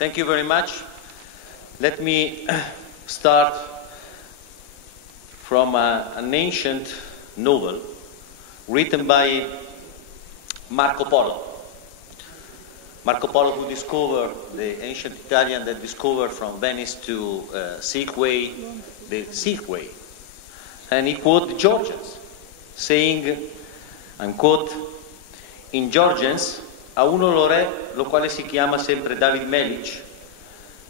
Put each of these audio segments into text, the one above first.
Thank you very much. Let me start from an ancient novel written by Marco Polo. Marco Polo, who discovered, the ancient Italian that discovered from Venice to the Silk Way. And he quoted the Georgians, saying, unquote, in Georgians a uno lo re, lo quale si chiama sempre David Melic,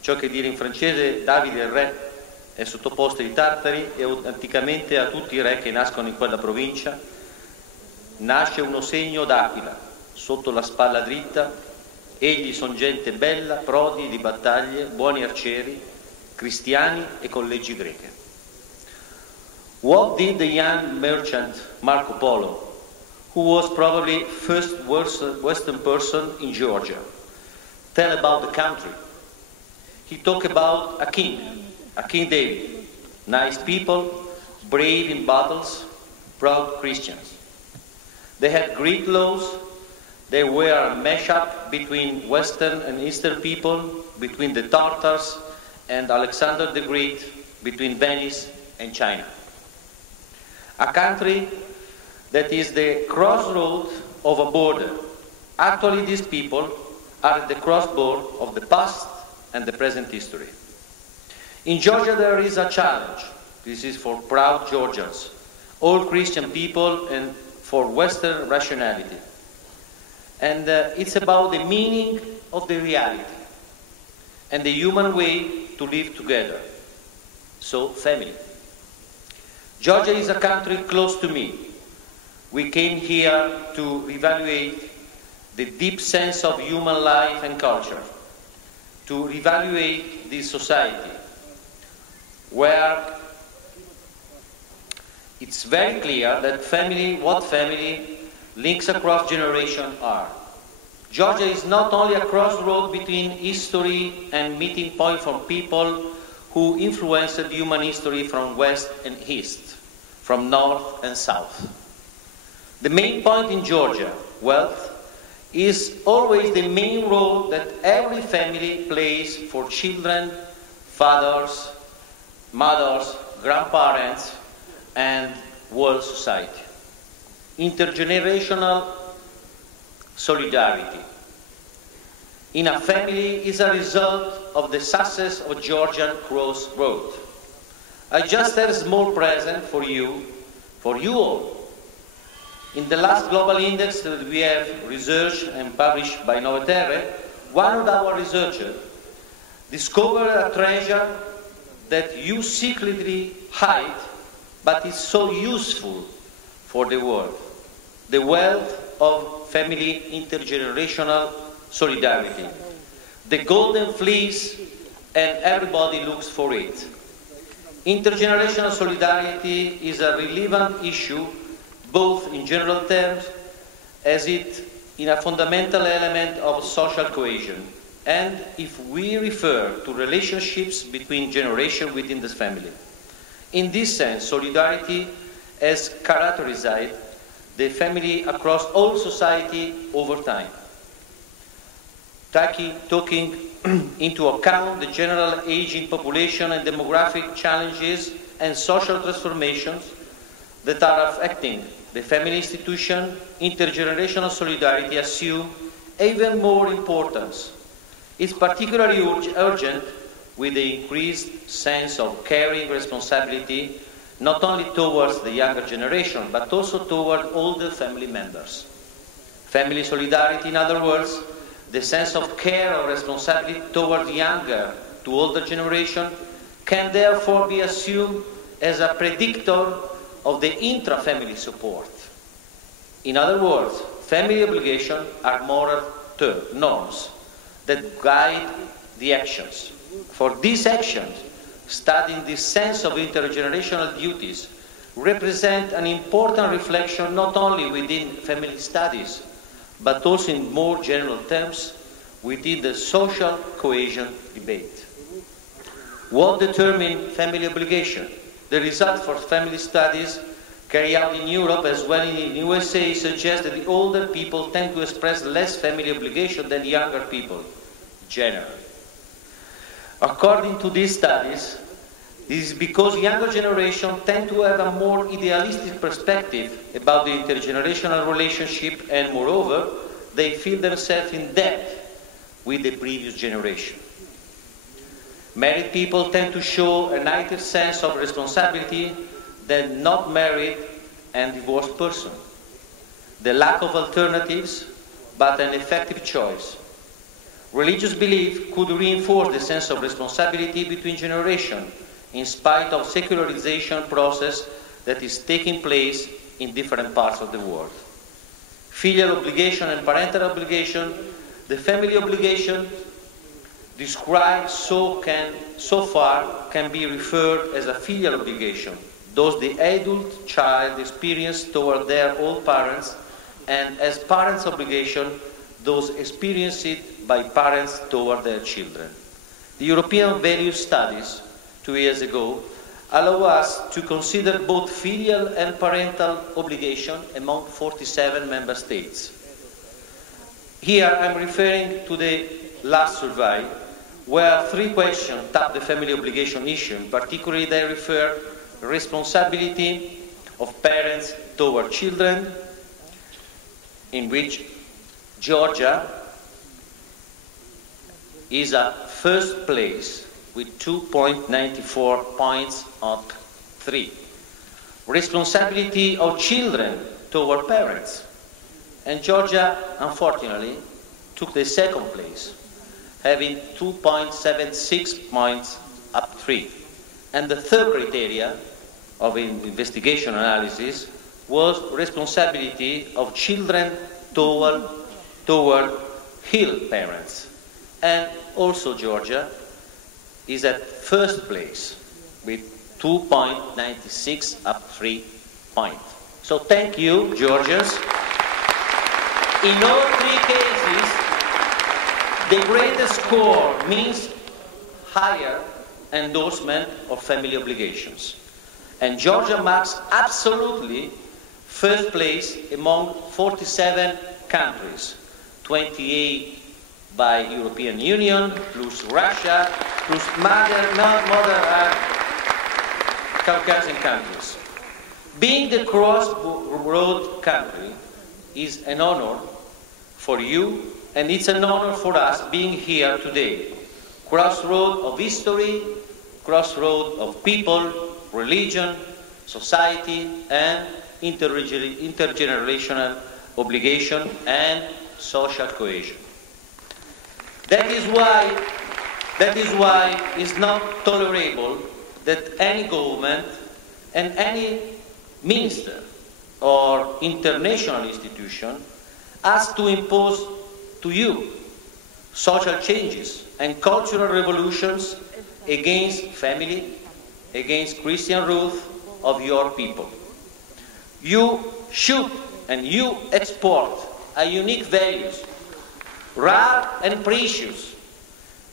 ciò che dire in francese Davide il re, è sottoposto ai tartari e anticamente a tutti i re che nascono in quella provincia, nasce uno segno d'aquila sotto la spalla dritta, egli son gente bella, prodi di battaglie, buoni arcieri, cristiani e con leggi greche. What did the young merchant Marco Polo, who was probably first Western person in Georgia, tell about the country? He talked about a king David, nice people, brave in battles, proud Christians. They had Greek laws, they were a mashup between Western and Eastern people, between the Tartars and Alexander the Great, between Venice and China. A country that is the crossroad of a border. Actually, these people are at the crossroad of the past and the present history. In Georgia, there is a challenge. This is for proud Georgians, all Christian people, and for Western rationality. And it's about the meaning of the reality and the human way to live together. So, family. Georgia is a country close to me. We came here to evaluate the deep sense of human life and culture, to evaluate this society, where it's very clear that what family links across generations are. Georgia is not only a crossroad between history and meeting point for people who influenced human history from west and east, from north and south. The main point in Georgia, wealth, is always the main role that every family plays for children, fathers, mothers, grandparents, and world society. Intergenerational solidarity in a family is a result of the success of Georgian Crossroad. I just have a small present for you all. In the last global index that we have researched and published by Novae, one of our researchers discovered a treasure that you secretly hide, but is so useful for the world. The wealth of family intergenerational solidarity. The golden fleece, and everybody looks for it. Intergenerational solidarity is a relevant issue both in general terms as it in a fundamental element of social cohesion, and if we refer to relationships between generations within the family. In this sense, solidarity has characterized the family across all society over time. Taking into account the general aging population and demographic challenges and social transformations that are affecting the family institution, intergenerational solidarity assumes even more importance. It's particularly urgent with the increased sense of caring responsibility, not only towards the younger generation, but also toward older family members. Family solidarity, in other words, the sense of care or responsibility toward younger to older generation, can therefore be assumed as a predictor of the intra-family support. In other words, family obligations are moral norms that guide the actions. For these actions, studying this sense of intergenerational duties represent an important reflection not only within family studies, but also in more general terms within the social cohesion debate. What determines family obligation? The results for family studies carried out in Europe as well as in the USA suggest that the older people tend to express less family obligation than the younger people, generally. According to these studies, this is because younger generations tend to have a more idealistic perspective about the intergenerational relationship, and moreover, they feel themselves in debt with the previous generation. Married people tend to show a heightened sense of responsibility than not married and divorced person. The lack of alternatives, but an effective choice. Religious belief could reinforce the sense of responsibility between generations, in spite of secularization process that is taking place in different parts of the world. Filial obligation and parental obligation, the family obligation described so far can be referred as a filial obligation, those the adult child experience toward their own parents, and as parents' obligation, those experienced by parents toward their children. The European Value Studies 2 years ago allow us to consider both filial and parental obligation among 47 member states. Here I'm referring to the last survey, where 3 questions tap the family obligation issue. Particularly, they refer responsibility of parents toward children, in which Georgia is at first place with 2.94 points of 3. Responsibility of children toward parents. And Georgia, unfortunately, took the second place, having 2.76 points up 3. And the third criteria of investigation analysis was responsibility of children toward ill parents. And also Georgia is at first place with 2.96 up 3 points. So thank you, Georgians. In all 3 cases, the greatest score means higher endorsement of family obligations. And Georgia marks absolutely first place among 47 countries, 28 by European Union, plus Russia, plus modern Caucasian countries. Being the crossroad country is an honor for you, and it's an honor for us being here today. Crossroad of history, crossroad of people, religion, society, and intergenerational obligation and social cohesion. That is why it's not tolerable that any government and any minister or international institution has to impose to you social changes and cultural revolutions against family, against Christian roots of your people. You should and you export a unique values, rare and precious,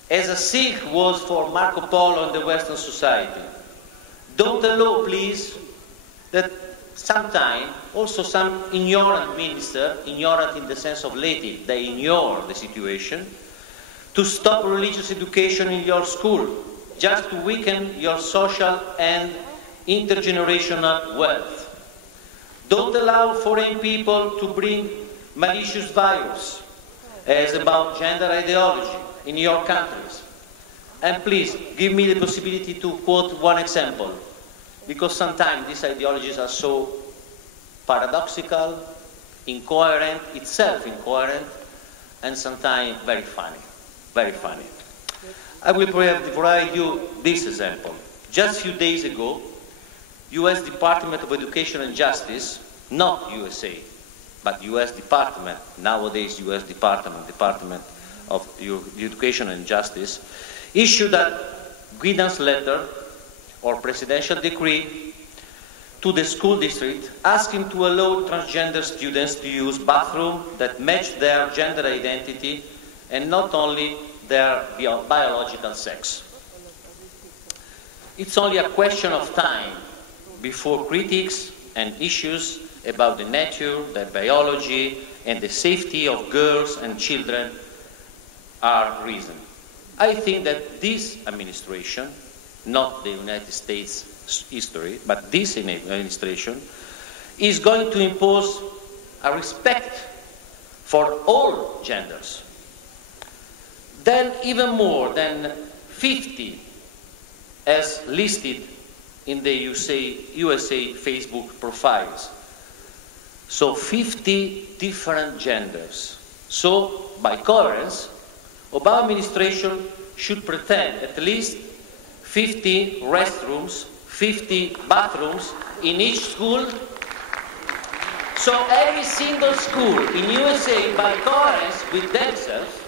as a silk was for Marco Polo in the Western society. Don't allow, please, that sometimes also some ignorant minister, ignorant in the sense of laity, they ignore the situation, to stop religious education in your school, just to weaken your social and intergenerational wealth. Don't allow foreign people to bring malicious virus as about gender ideology in your countries. And please, give me the possibility to quote one example, because sometimes these ideologies are so paradoxical, incoherent, itself incoherent, and sometimes very funny, very funny. I will provide you this example. Just a few days ago, U.S. Department of Education and Justice, not USA, but U.S. Department, nowadays U.S. Department of Education and Justice, issued a guidance letter or presidential decree to the school district asking to allow transgender students to use bathrooms that match their gender identity and not only their biological sex. It's only a question of time before critics and issues about the nature, the biology, and the safety of girls and children are risen. I think that this administration, not the United States history, but this administration, is going to impose a respect for all genders. Then even more than 50 as listed in the USA Facebook profiles. So 50 different genders. So by coherence, Obama administration should pretend at least 50 restrooms, 50 bathrooms in each school. So every single school in USA, by coherence with themselves,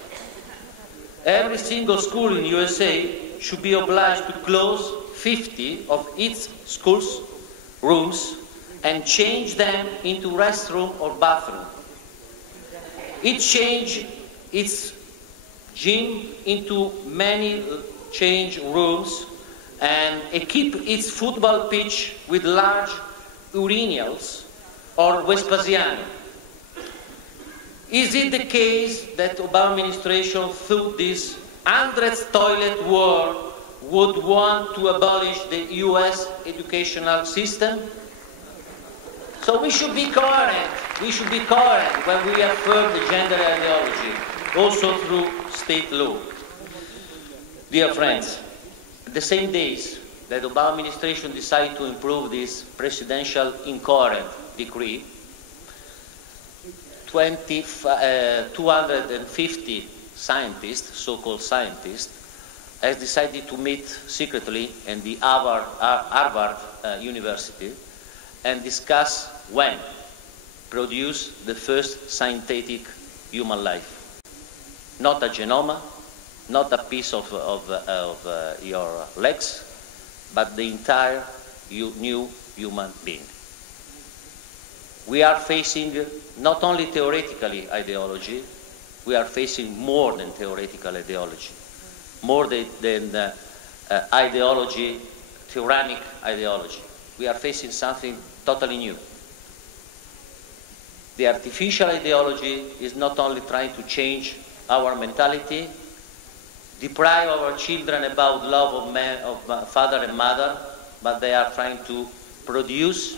every single school in USA should be obliged to close 50 of its schools' rooms and change them into restroom or bathroom. It change its gym into many change rooms and equip its football pitch with large urinals or Vespasiano. Is it the case that Obama administration, through this 100th toilet war, would want to abolish the US educational system? So we should be coherent. We should be coherent when we affirm the gender ideology, also through state law. Dear friends, the same days that the Obama administration decided to improve this presidential incoherent decree, 250 scientists, so-called scientists, has decided to meet secretly in the Harvard University and discuss when produce the first synthetic human life. Not a genome, not a piece of your legs, but the entire new human being. We are facing not only theoretically ideology, we are facing more than theoretical ideology, more than ideology, tyrannic ideology. We are facing something totally new. The artificial ideology is not only trying to change our mentality, deprive our children about love of father and mother, but they are trying to produce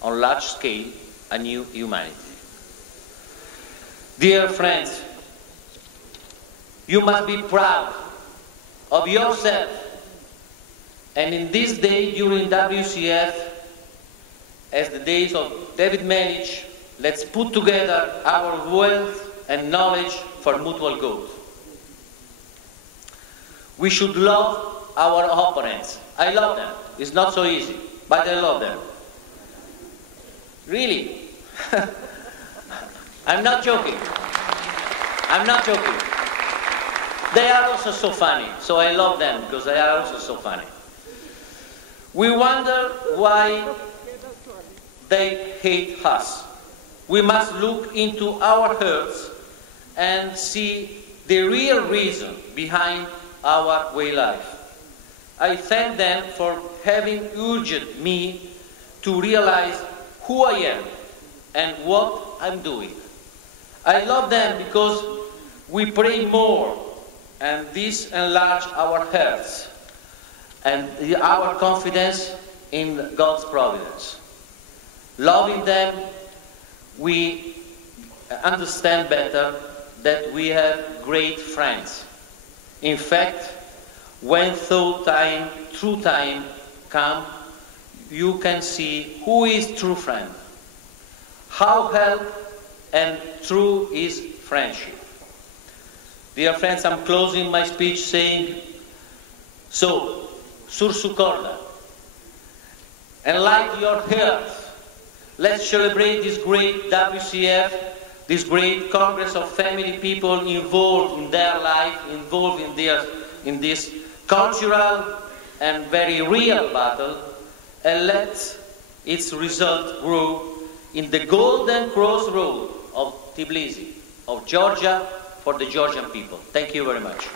on large scale a new humanity. Dear friends, you must be proud of yourself. And in this day during WCF, as the days of David Melich, let's put together our wealth and knowledge for mutual good. We should love our opponents. I love them. It's not so easy, but I love them. Really. I'm not joking. I'm not joking. They are also so funny, so I love them because they are also so funny. We wonder why they hate us. We must look into our hearts and see the real reason behind our way of life. I thank them for having urged me to realize who I am and what I'm doing. I love them because we pray more, and this enlarges our hearts and our confidence in God's providence. Loving them, we understand better that we have great friends. In fact, when true time comes, you can see who is true friend, how help and true is friendship. Dear friends, I'm closing my speech saying, so, sur su corda, enlighten your hearts. Let's celebrate this great WCF, this great Congress of family people involved in their life, involved in this cultural and very real battle, and let its result grow in the golden crossroad of Tbilisi, of Georgia, for the Georgian people. Thank you very much.